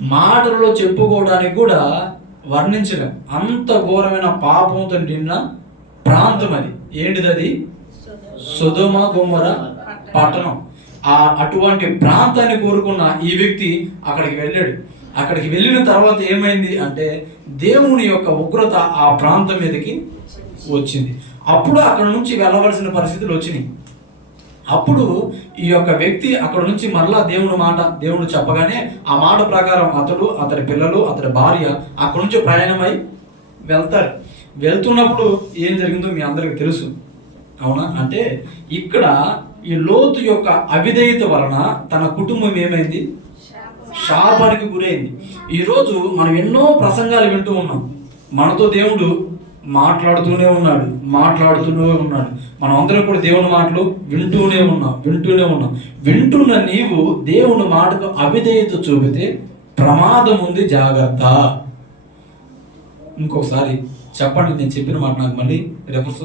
మాటల్లో చెప్పుకోవడానికి కూడా వర్ణించలేం. అంత ఘోరమైన పాపంతో నిన్న ప్రాంతం అది. ఏంటిది అది? సుధమ గుమ్మర పట్టణం. ఆ అటువంటి ప్రాంతాన్ని కోరుకున్న ఈ వ్యక్తి అక్కడికి వెళ్ళాడు. అక్కడికి వెళ్ళిన తర్వాత ఏమైంది అంటే దేవుని యొక్క ఉగ్రత ఆ ప్రాంతం మీదకి వచ్చింది. అప్పుడు అక్కడ నుంచి వెళ్ళవలసిన పరిస్థితులు వచ్చినాయి. అప్పుడు ఈ యొక్క వ్యక్తి అక్కడ నుంచి మరలా దేవుని మాట దేవుడు చెప్పగానే ఆ మాట ప్రకారం అతడు అతడి పిల్లలు అతడి భార్య అక్కడ నుంచి ప్రయాణమై వెళ్తారు. వెళ్తున్నప్పుడు ఏం జరిగిందో మీ అందరికీ తెలుసు. అవునా? అంటే ఇక్కడ ఈ లోతు యొక్క అవిధేయత వలన తన కుటుంబం ఏమైంది? శాపానికి గురైంది. ఈరోజు మనం ఎన్నో ప్రసంగాలు వింటూ ఉన్నాం. మనతో దేవుడు మాట్లాడుతూనే ఉన్నాడు మాట్లాడుతూనే ఉన్నాడు. మనం అందరం కూడా దేవుని మాటలు వింటూనే ఉన్నాం వింటూనే ఉన్నాం. వింటున్న నీవు దేవుని మాటకు అవిధేయత చూపితే ప్రమాదం ఉంది జాగ్రత్త. ఇంకొకసారి చెప్పండి నేను చెప్పిన మాట నాకు మళ్ళీ రెఫర్స్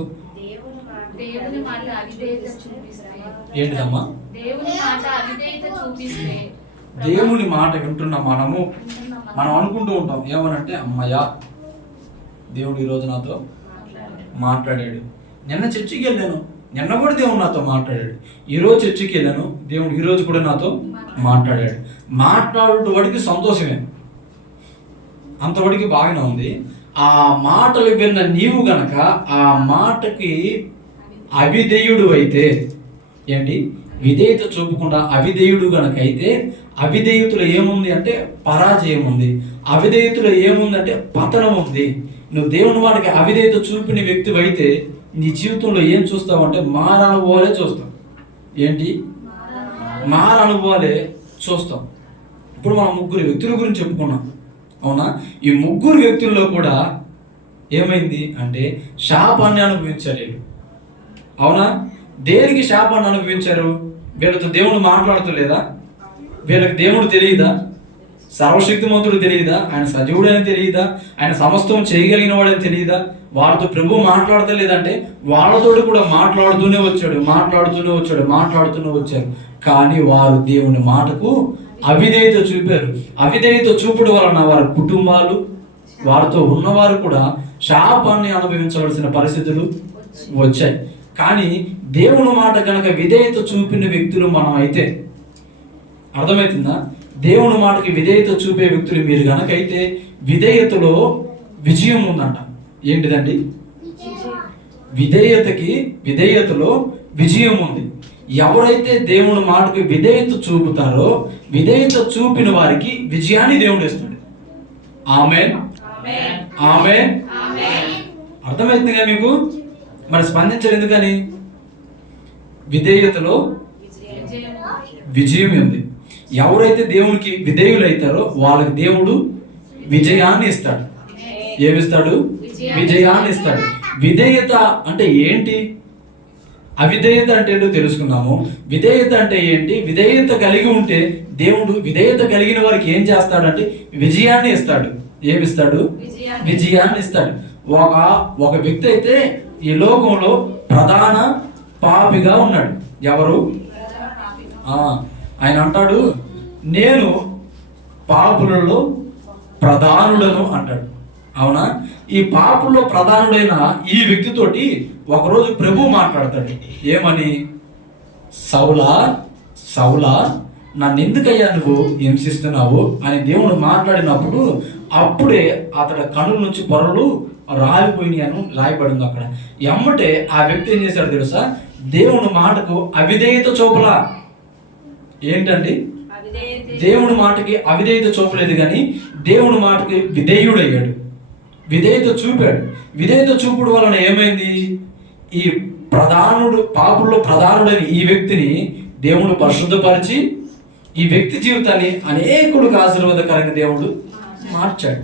ఏంటిదమ్మా? దేవుని మాట వింటున్న మనము మనం అనుకుంటూ ఉంటాం ఏమనంటే అమ్మయ్యా దేవుడు ఈరోజు నాతో మాట్లాడాడు. నిన్న చర్చికి వెళ్ళాను. నిన్న కూడా దేవుడు నాతో మాట్లాడాడు. ఈరోజు చర్చికి వెళ్ళాను. దేవుడు ఈరోజు కూడా నాతో మాట్లాడాడు. మాట్లాడుట వాడికి సంతోషమే. అంతవరకు బాగానే ఉంది. ఆ మాటలు విన్న నీవు గనక ఆ మాటకి అవిధేయుడు అయితే ఏంటి? విధేయత చూపకుండా అవిధేయుడు గనక అయితే అవిధేయతలో ఏముంది అంటే పరాజయం ఉంది. అవిధేయతలో ఏముంది అంటే పతనం ఉంది. నువ్వు దేవుని వాడికి అవిధేత చూపిన వ్యక్తి అయితే నీ జీవితంలో ఏం చూస్తావంటే మారనుభవాలే చూస్తాం. ఏంటి? మారనుభవాలే చూస్తాం. ఇప్పుడు మనం ముగ్గురు వ్యక్తుల గురించి చెప్పుకున్నాం. అవునా? ఈ ముగ్గురు వ్యక్తుల్లో కూడా ఏమైంది అంటే శాపాన్ని అనుభవించారు వీళ్ళు అవునా? దేనికి శాపాన్ని అనుభవించారు? వీళ్ళతో దేవుడు మాట్లాడుతలేదా? వీళ్ళకి దేవుడు తెలియదా? సర్వశక్తిమంతుడు తెలియదా? ఆయన సజీవుడని తెలియదా? ఆయన సమస్తం చేయగలిగిన వాడని తెలియదా? వాళ్ళతో ప్రభు మాట్లాడతలేదంటే వాళ్ళతోడు కూడా మాట్లాడుతూనే వచ్చాడు మాట్లాడుతూనే వచ్చాడు మాట్లాడుతూనే వచ్చారు. కానీ వారు దేవుని మాటకు అవిధేయత చూపారు. అవిధేయత చూపుడు వలన వారి కుటుంబాలు వారితో ఉన్నవారు కూడా శాపాన్ని అనుభవించవలసిన పరిస్థితులు వచ్చాయి. కానీ దేవుని మాట కనుక విధేయత చూపిన వ్యక్తులు మనం అయితే అర్థమవుతుందా? దేవుని మాటకి విధేయత చూపే వ్యక్తులు మీరు కనుక అయితే విధేయతలో విజయం ఉందంట. ఏంటిదండి? విధేయతకి విధేయతలో విజయం ఉంది. ఎవరైతే దేవుని మాటకి విధేయత చూపుతారో విధేయత చూపిన వారికి విజయాన్ని దేవుడు ఇస్తాడు. ఆమె ఆమె అర్థమవుతుందిగా మీకు? మరి స్పందించరు ఎందుకని? విధేయతలో విజయం ఉంది. ఎవరైతే దేవునికి విధేయులు అవుతారో వాళ్ళకి దేవుడు విజయాన్ని ఇస్తాడు. ఏమిస్తాడు? విజయాన్ని ఇస్తాడు. విధేయత అంటే ఏంటి? అవిధేయత అంటే ఏంటో తెలుసుకున్నాము విధేయత అంటే ఏంటి? విధేయత కలిగి ఉంటే దేవుడు విధేయత కలిగిన వారికి ఏం చేస్తాడంటే విజయాన్ని ఇస్తాడు. ఏమిస్తాడు? విజయాన్ని. విజయాన్ని ఇస్తాడు. ఒక ఒక వ్యక్తి అయితే ఈ లోకంలో ప్రధాన పాపిగా ఉన్నాడు. ఎవరు? ఆ, ఆయన అంటాడు నేను పాపులలో ప్రధానుడను అంటాడు. అవునా? ఈ పాపుల్లో ప్రధానుడైన ఈ వ్యక్తితోటి ఒకరోజు ప్రభు మాట్లాడతాడు. ఏమని? సౌలా సౌలా నన్ను ఎందుకయ్యా నువ్వు హింసిస్తున్నావు అని దేవుడు మాట్లాడినప్పుడు అప్పుడే అతడి కనుల నుంచి పొరలు రాలిపోయినాయను అని రాయబడింది అక్కడ. ఎమ్మటే ఆ వ్యక్తి ఏం చేశాడు తెలుసా? దేవుని మాటకు అవిధేయత చూపలా. ఏంటండి? దేవుని మాటకి అవిధేయత చూపలేదు కానీ దేవుని మాటకి విధేయుడయ్యాడు. విధేయత చూపాడు. విధేయత చూపుడు వలన ఏమైంది? ఈ ప్రధానుడు పాపుల్లో ప్రధానుడైన ఈ వ్యక్తిని దేవుడు పరిశుద్ధపరిచి ఈ వ్యక్తి జీవితాన్ని అనేకుడికి ఆశీర్వాదకరంగా దేవుడు మార్చాడు.